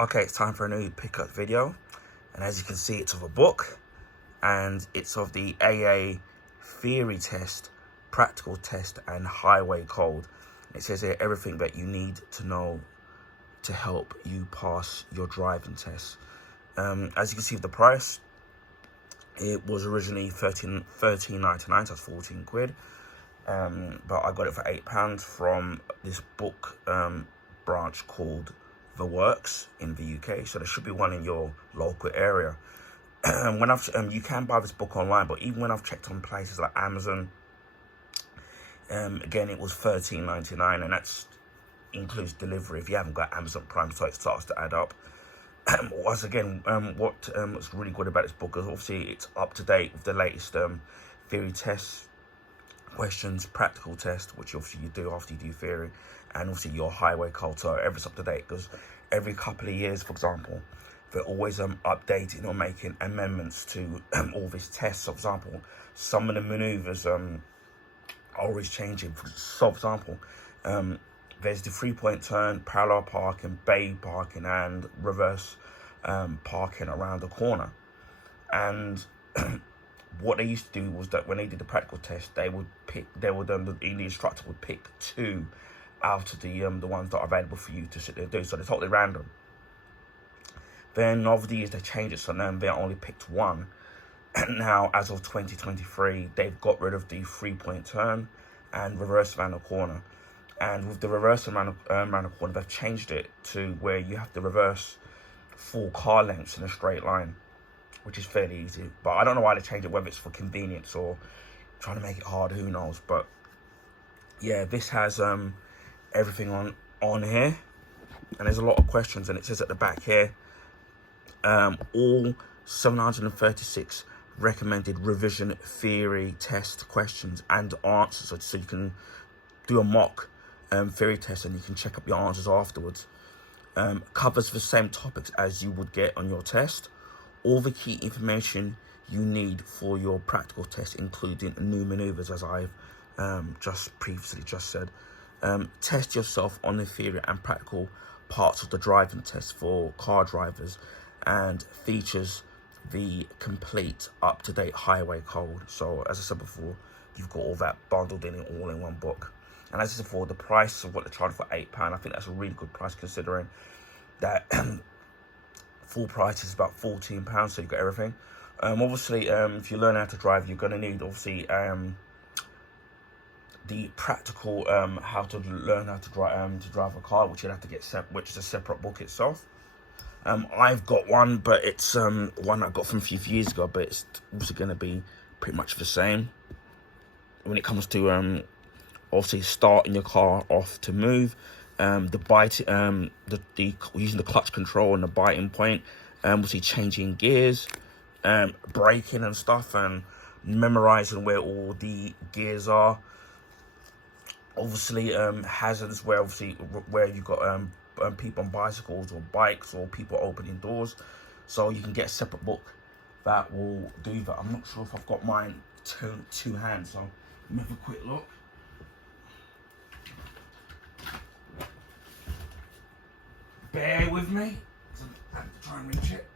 Okay, it's time for a new pickup video, and as you can see, it's of a book, and it's of the AA theory test, practical test, and highway code. It says here everything that you need to know to help you pass your driving test. As you can see, the price, it was originally $13.99, so that's 14 quid. But I got it for £8 from this book branch called The Works in the UK. So there should be one in your local area. When you can buy this book online, but even when I've checked on places like Amazon, again, it was $13.99, and that's includes delivery if you haven't got Amazon Prime, so it starts to add up. Once again, what's really good about this book is obviously it's up to date with the latest theory tests, questions, practical test, which obviously you do after you do theory, and obviously your highway code. So everything's up to date, because every couple of years, for example, they're always updating or making amendments to all these tests. For example, some of the maneuvers are always changing. So, for example, there's the 3-point turn, parallel parking, bay parking, and reverse parking around the corner. And what they used to do was that when they did the practical test, the instructor would pick 2 out of the ones that are available for you to sit there and do. So they're totally random. Then over the years they changed it, so now they only picked 1. And now, as of 2023, they've got rid of the 3-point turn and reverse around the corner. And with the reverse around the corner, they've changed it to where you have to reverse 4 car lengths in a straight line, which is fairly easy. But I don't know why they changed it, whether it's for convenience or trying to make it hard, who knows. But yeah, this has everything on here, and there's a lot of questions, and it says at the back here, all 736 recommended revision theory test questions and answers, so you can do a mock theory test and you can check up your answers afterwards. Covers the same topics as you would get on your test. All the key information you need for your practical test, including new maneuvers, as I've just previously said. Test yourself on the theory and practical parts of the driving test for car drivers, and features the complete up-to-date highway code. So as I said before, you've got all that bundled in all in one book. And as I said before, the price of what they charge for £8, I think that's a really good price, considering that full price is about £14, so you've got everything. Obviously, if you learn how to drive, you're going to need, obviously, the practical how to learn how to drive a car, which you'd have to get which is a separate book itself. I've got one, but it's one I got from a few years ago, but it's also going to be pretty much the same when it comes to obviously starting your car off to move, using the clutch control and the biting point, obviously changing gears, braking and stuff, and memorizing where all the gears are. Obviously, hazards where you've got people on bicycles or bikes, or people opening doors. So you can get a separate book that will do that. I'm not sure if I've got mine two hands, so let me have a quick look. Bear with me, I have to try and reach it.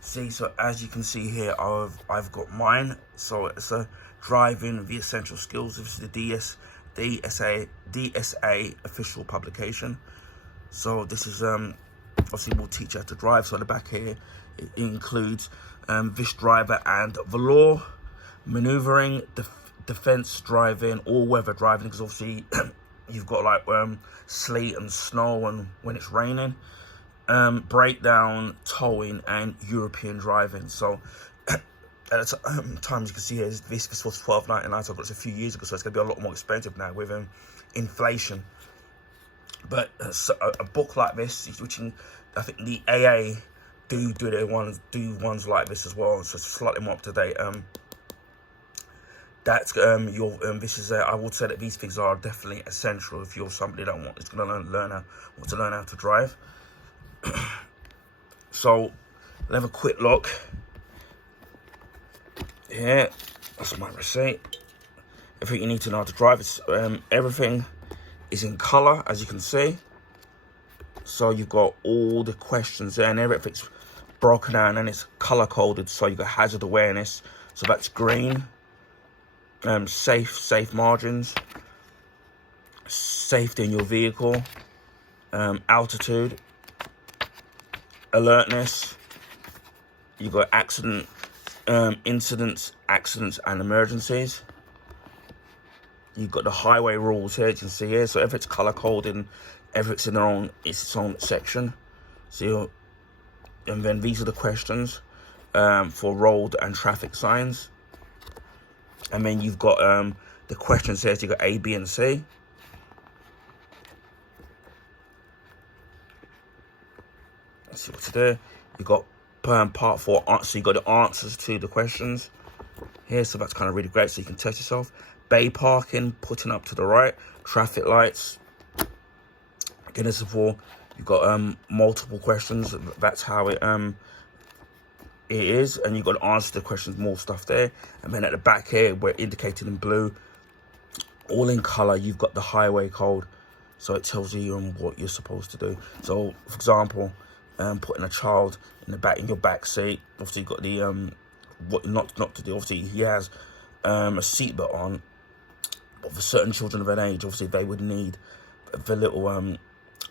See, so as you can see here, I've got mine. So it's a driving the essential skills. This is the DSA official publication. So this is obviously will teach you how to drive. So the back here, it includes this driver and the law, maneuvering, defense driving, all-weather driving, because obviously you've got like sleet and snow and when it's raining, breakdown, towing, and European driving. So at the times you can see here, this was $12.99, so I got this a few years ago, so it's going to be a lot more expensive now with inflation. But a book like this, which I think the AA do ones like this as well, so it's slightly more up to date. That's this is I would say that these things are definitely essential if you're somebody that is going to learn how to drive. So let's have a quick look here. That's my receipt. Everything you need to know how to drive is everything is in color, as you can see. So you've got all the questions there, and everything's broken down and it's color coded. So you've got hazard awareness, so that's green. Safe margins, safety in your vehicle, altitude, alertness. You've got accident, incidents, accidents and emergencies. You've got the highway rules here, as you can see here. So everything's color coded, everything's in its own section. So, and then these are the questions for road and traffic signs. And then you've got the question says you've got A, B, and C. Let's see what's there. You've got part 4, so you've got the answers to the questions here. So that's kind of really great, so you can test yourself. Bay parking, putting up to the right. Traffic lights. Again, this is for, you've got multiple questions. That's how it is, and you've got to answer the questions, more stuff there. And then at the back here, we're indicated in blue, all in color, you've got the highway code, so it tells you what you're supposed to do. So for example, putting a child in your back seat, obviously you've got the what not to do. Obviously he has a seatbelt on, but for certain children of an age, obviously they would need the little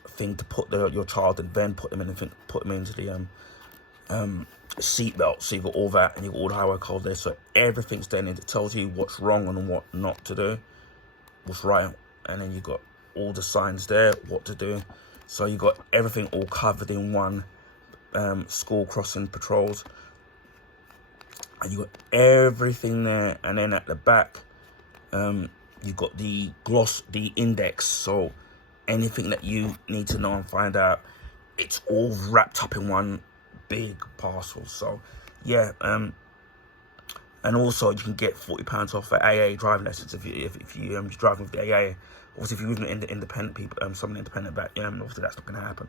thing to put your child, and then put them into the seatbelt. So you've got all that, and you've got all the highway code there, so everything's there, and it tells you what's wrong and what not to do, what's right, and then you've got all the signs there, what to do. So you've got everything all covered in one. School crossing patrols, and you've got everything there. And then at the back, you've got the index, so anything that you need to know and find out, it's all wrapped up in one big parcel. So yeah, and also you can get £40 off for AA driving lessons if you're driving with the AA. Obviously, if you're using independent people, someone independent back, obviously that's not going to happen.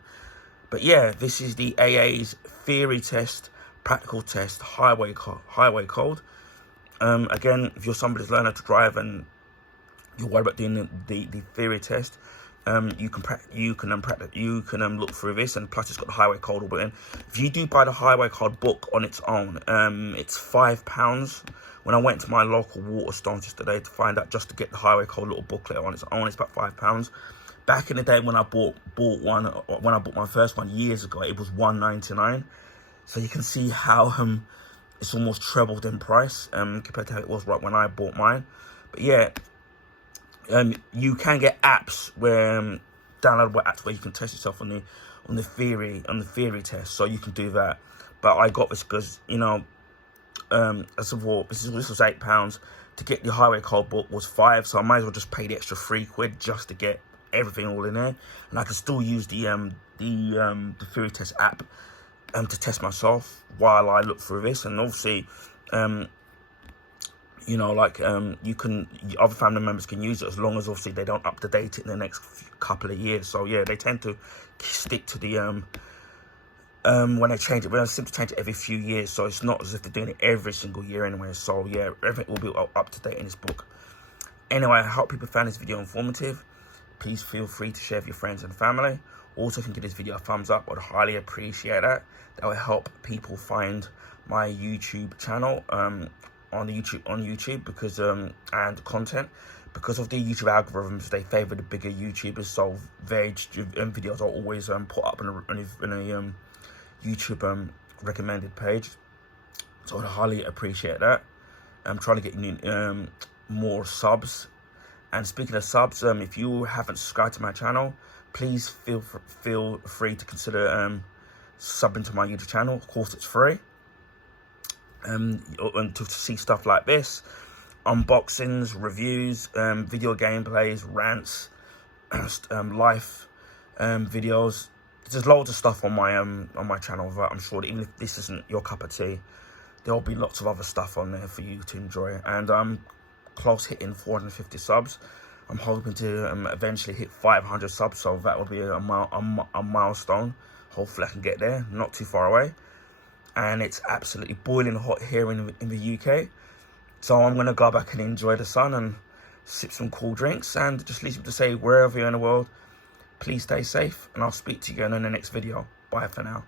But yeah, this is the AA's theory test, practical test, highway code. Again, if you're somebody that's learning how to drive and you're worried about doing the theory test, you can look through this, and plus it's got the highway code all in. If you do buy the highway code book on its own, it's £5. When I went to my local Waterstones yesterday to find out, just to get the highway code little booklet on its own, it's about £5. Back in the day when I bought my first one years ago, it was £1.99. So you can see how it's almost trebled in price compared to how it was right when I bought mine. But yeah, you can get apps where downloadable apps where you can test yourself on the theory test. So you can do that. But I got this because as of all, this was £8 to get the highway code book was £5. So I might as well just pay the extra £3 just to get everything all in there, and I can still use the theory test app to test myself while I look through this. And obviously other family members can use it, as long as obviously they don't update it in the next couple of years. So yeah, they tend to stick to the when they change it, they seem to change it every few years, so it's not as if they're doing it every single year anyway. So yeah, everything will be up to date in this book. Anyway, I hope people found this video informative. Please feel free to share with your friends and family. Also, if you can give this video a thumbs up, I'd highly appreciate that. That will help people find my YouTube channel on YouTube because and content, because of the YouTube algorithms. They favor the bigger YouTubers, so their videos are always put up in a YouTube recommended page. So I'd highly appreciate that. I'm trying to get more subs. And speaking of subs, if you haven't subscribed to my channel, please feel free to consider subbing to my YouTube channel. Of course, it's free. And to see stuff like this, unboxings, reviews, video gameplays, rants, life videos. There's loads of stuff on my channel that I'm sure that even if this isn't your cup of tea, there'll be lots of other stuff on there for you to enjoy. And I'm close hitting 450 subs. I'm hoping to eventually hit 500 subs, so that will be a milestone. Hopefully I can get there, not too far away. And it's absolutely boiling hot here in the UK. So I'm going to go back and enjoy the sun and sip some cool drinks, and just leave me to say, wherever you're in the world, please stay safe, and I'll speak to you again in the next video. Bye for now.